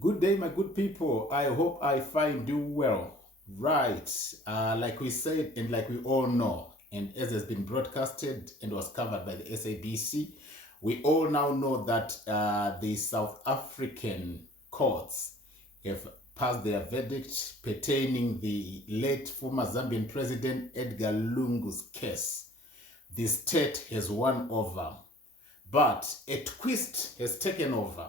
Good day, my good people. I hope I find you well. Right, like we said, and like we all know, and as has been broadcasted and was covered by the SABC, we all now know that the South African courts have passed their verdict pertaining the late former Zambian president Edgar Lungu's case. The state has won over, but a twist has taken over.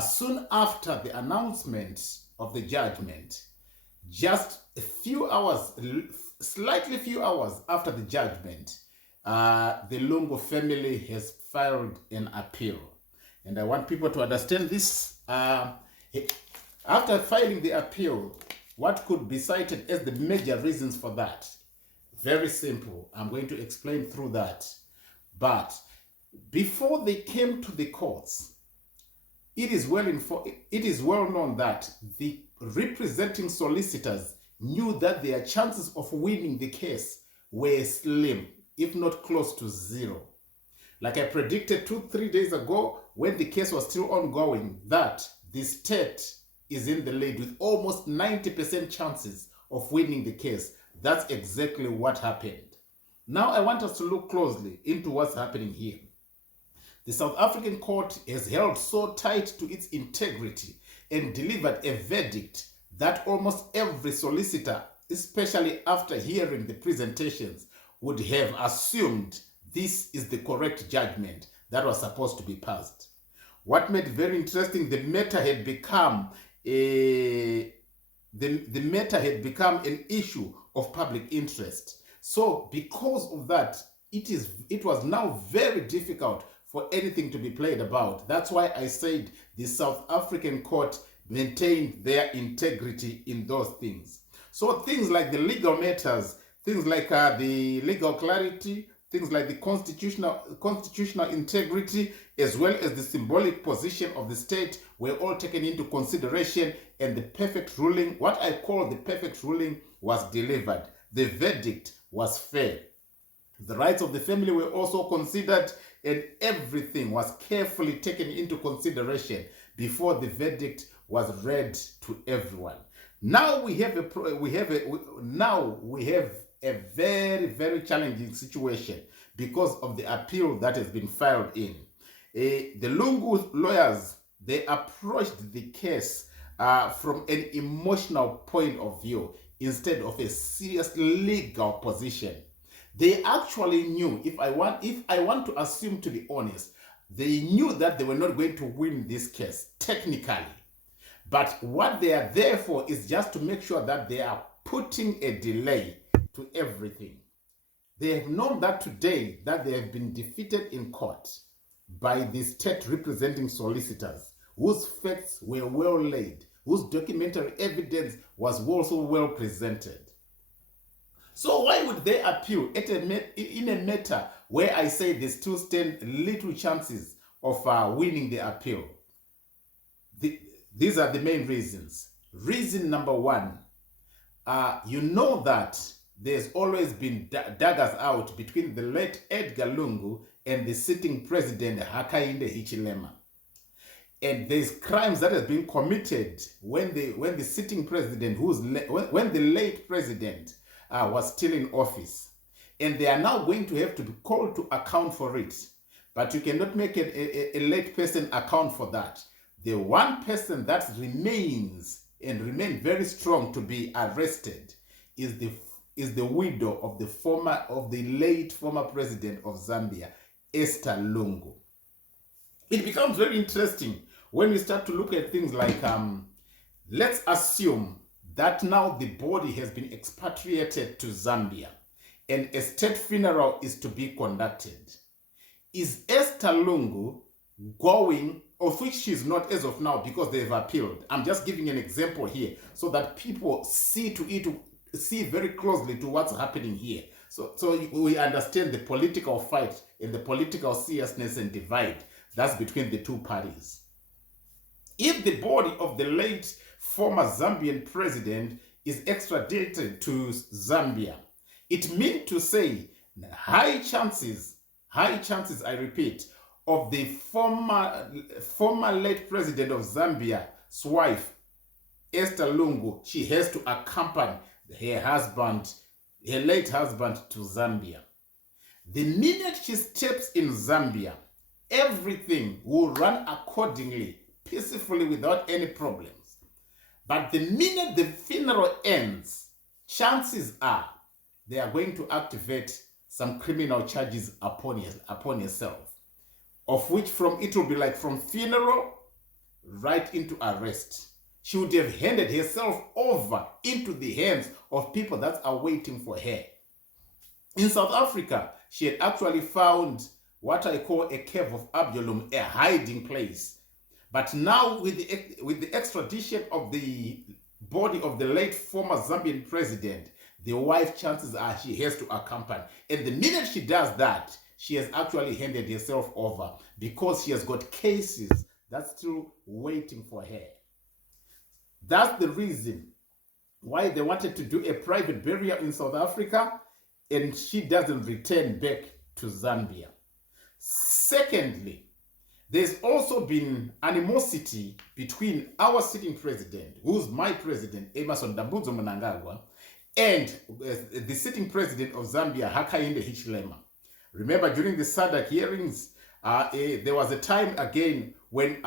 Soon after the announcement of the judgment, just a few hours, slightly few hours after the judgment, the Lungu family has filed an appeal. And I want people to understand this. After filing the appeal, what could be cited as the major reasons for that? Very simple. I'm going to explain through that. But before they came to the courts, it is well known that the representing solicitors knew that their chances of winning the case were slim, if not close to zero. Like I predicted 2-3 days ago, when the case was still ongoing, that the state is in the lead with almost 90% chances of winning the case. That's exactly what happened. Now I want us to look closely into what's happening here. The South African court has held so tight to its integrity and delivered a verdict that almost every solicitor, especially after hearing the presentations, would have assumed this is the correct judgment that was supposed to be passed. What made it very interesting, the matter had become an issue of public interest. So because of that, it was now very difficult for anything to be played about. That's why I said the South African court maintained their integrity in those things. So things like the legal matters, things like the legal clarity, things like the constitutional integrity, as well as the symbolic position of the state were all taken into consideration, and the perfect ruling, what I call the perfect ruling, was delivered. The verdict was fair. The rights of the family were also considered, and everything was carefully taken into consideration before the verdict was read to everyone. Now we have a very, very challenging situation because of the appeal that has been filed in. The Lungu lawyers, they approached the case from an emotional point of view instead of a serious legal position. They actually knew, if I want to assume, to be honest, they knew that they were not going to win this case technically. But what they are there for is just to make sure that they are putting a delay to everything. They have known that today that they have been defeated in court by the state representing solicitors, whose facts were well laid, whose documentary evidence was also well presented. So why would they appeal in a matter where I say they still stand little chances of winning the appeal? These are the main reasons. Reason number one, you know that there's always been daggers out between the late Edgar Lungu and the sitting president Hakainde Hichilema. And there's crimes that have been committed when the sitting president, when the late president was still in office, and they are now going to have to be called to account for it. But you cannot make a late person account for that. The one person that remains and remain very strong to be arrested is the widow of the late former president of Zambia, Esther Lungu. It becomes very interesting when we start to look at things like, let's assume that now the body has been expatriated to Zambia and a state funeral is to be conducted. Is Esther Lungu going, of which she's not as of now because they've appealed? I'm just giving an example here so that people see very closely to what's happening here. So we understand the political fight and the political seriousness and divide that's between the two parties. If the body of the late former Zambian president is extradited to Zambia, it means to say high chances, I repeat, of the former late president of Zambia wife, Esther Lungu, she has to accompany her husband, her late husband, to Zambia. The minute she steps in Zambia, everything will run accordingly, peacefully, without any problems. But the minute the funeral ends, chances are they are going to activate some criminal charges upon yourself, of which it will be like from funeral right into arrest. She would have handed herself over into the hands of people that are waiting for her. In South Africa, she had actually found what I call a cave of Adullam, a hiding place. But now with the extradition of the body of the late former Zambian president, the wife, chances are she has to accompany. And the minute she does that, she has actually handed herself over because she has got cases that's still waiting for her. That's the reason why they wanted to do a private burial in South Africa, and she doesn't return back to Zambia. Secondly, there's also been animosity between our sitting president, who's my president, Emmerson Dambudzo Mnangagwa, and the sitting president of Zambia, Hakainde Hichilema. Remember, during the SADC hearings, there was a time again when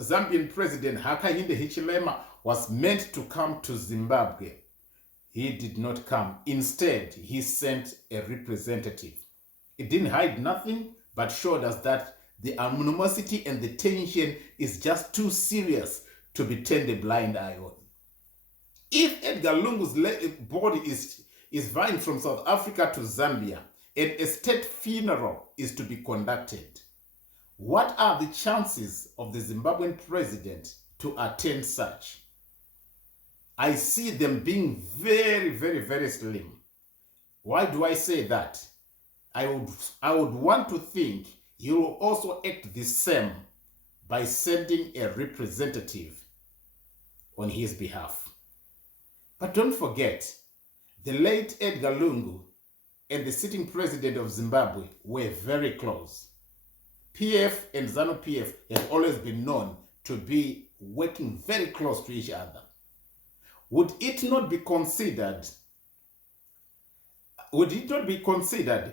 Zambian President Hakainde Hichilema was meant to come to Zimbabwe. He did not come. Instead, he sent a representative. It didn't hide nothing, but showed us that the animosity and the tension is just too serious to be turned a blind eye on. If Edgar Lungu's body is vying from South Africa to Zambia and a state funeral is to be conducted, what are the chances of the Zimbabwean president to attend such? I see them being very, very, very slim. Why do I say that? I would want to think he will also act the same by sending a representative on his behalf. But don't forget, the late Edgar Lungu and the sitting president of Zimbabwe were very close. PF and ZANU-PF have always been known to be working very close to each other. Would it not be considered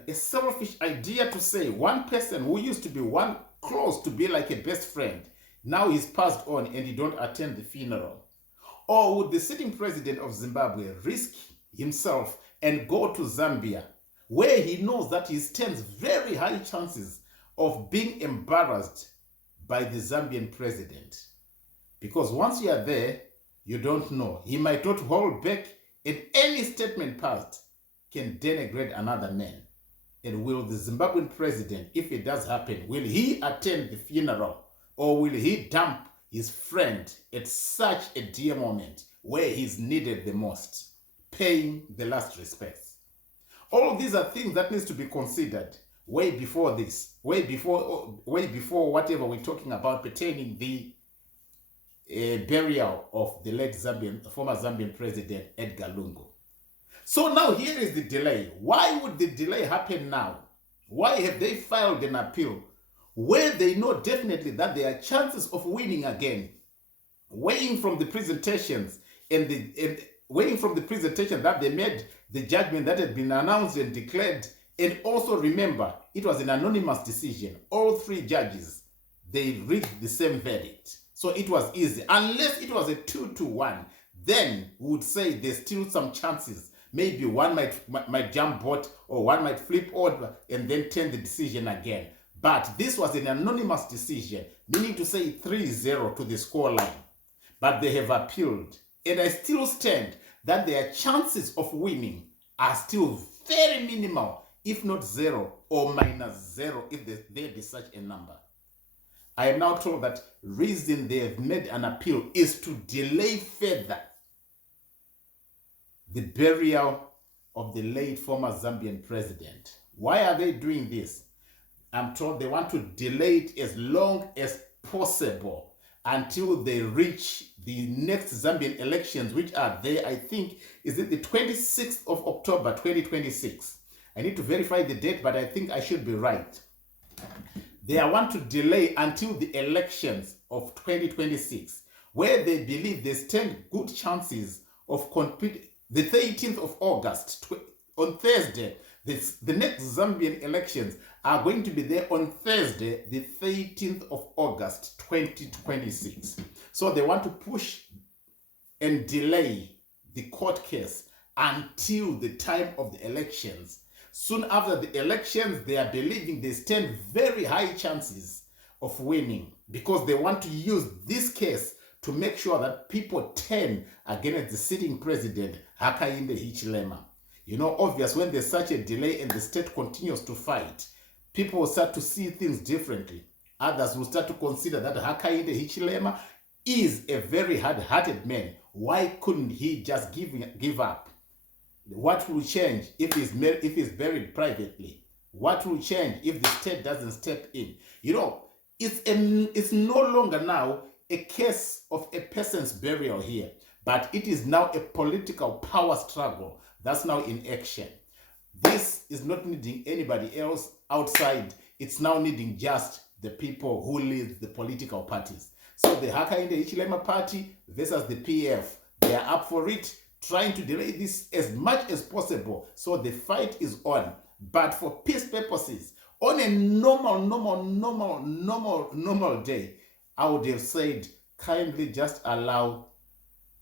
a selfish idea to say one person who used to be one close to be like a best friend, now he's passed on and he don't attend the funeral? Or would the sitting president of Zimbabwe risk himself and go to Zambia, where he knows that he stands very high chances of being embarrassed by the Zambian president? Because once you are there, you don't know. He might not hold back, and any statement passed can denigrate another man. And will the Zimbabwean president, if it does happen, will he attend the funeral, or will he dump his friend at such a dear moment where he's needed the most, paying the last respects? All these are things that needs to be considered way before this, way before whatever we're talking about pertaining the burial of the late former Zambian president Edgar Lungu. So now here is the delay. Why would the delay happen now? Why have they filed an appeal where they know definitely that there are chances of winning again? Weighing from the presentations weighing from the presentation that they made, the judgment that had been announced and declared, and also remember, it was an anonymous decision. All three judges, they reached the same verdict. So it was easy. Unless it was a 2-1, then we would say there's still some chances. Maybe one might jump boat, or one might flip over and then turn the decision again. But this was an anonymous decision, meaning to say 3-0 to the scoreline. But they have appealed. And I still stand that their chances of winning are still very minimal, if not 0 or -0, if there be such a number. I am now told that reason they have made an appeal is to delay further the burial of the late former Zambian president. Why are they doing this? I'm told they want to delay it as long as possible until they reach the next Zambian elections, which are there, I think, is it the 26th of October, 2026? I need to verify the date, but I think I should be right. They want to delay until the elections of 2026, where they believe they stand good chances of competing. The 13th of August, on Thursday, the next Zambian elections are going to be there on Thursday, the 13th of August, 2026. So they want to push and delay the court case until the time of the elections. Soon after the elections, they are believing they stand very high chances of winning because they want to use this case to make sure that people turn against the sitting president, Hakainde Hichilema. You know, obvious when there's such a delay and the state continues to fight, people will start to see things differently. Others will start to consider that Hakainde Hichilema is a very hard-hearted man. Why couldn't he just give up? What will change if he's buried privately? What will change if the state doesn't step in? You know, it's no longer now a case of a person's burial here, but it is now a political power struggle that's now in action. This is not needing anybody else outside. It's now needing just the people who lead the political parties. So the Hakainde Hichilema party versus the PF, they are up for it, trying to delay this as much as possible. So the fight is on. But for peace purposes, on a normal day, I would have said, kindly just allow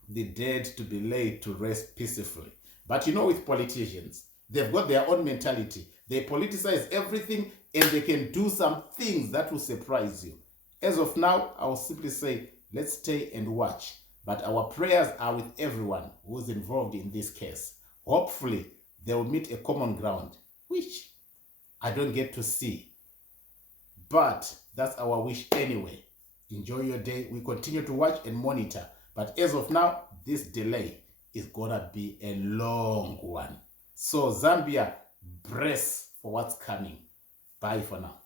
the dead to be laid to rest peacefully. But you know, with politicians, they've got their own mentality. They politicize everything and they can do some things that will surprise you. As of now, I will simply say, let's stay and watch. But our prayers are with everyone who's involved in this case. Hopefully, they will meet a common ground, which I don't get to see. But that's our wish anyway. Enjoy your day. We continue to watch and monitor. But as of now, this delay is going to be a long one. So Zambia, brace for what's coming. Bye for now.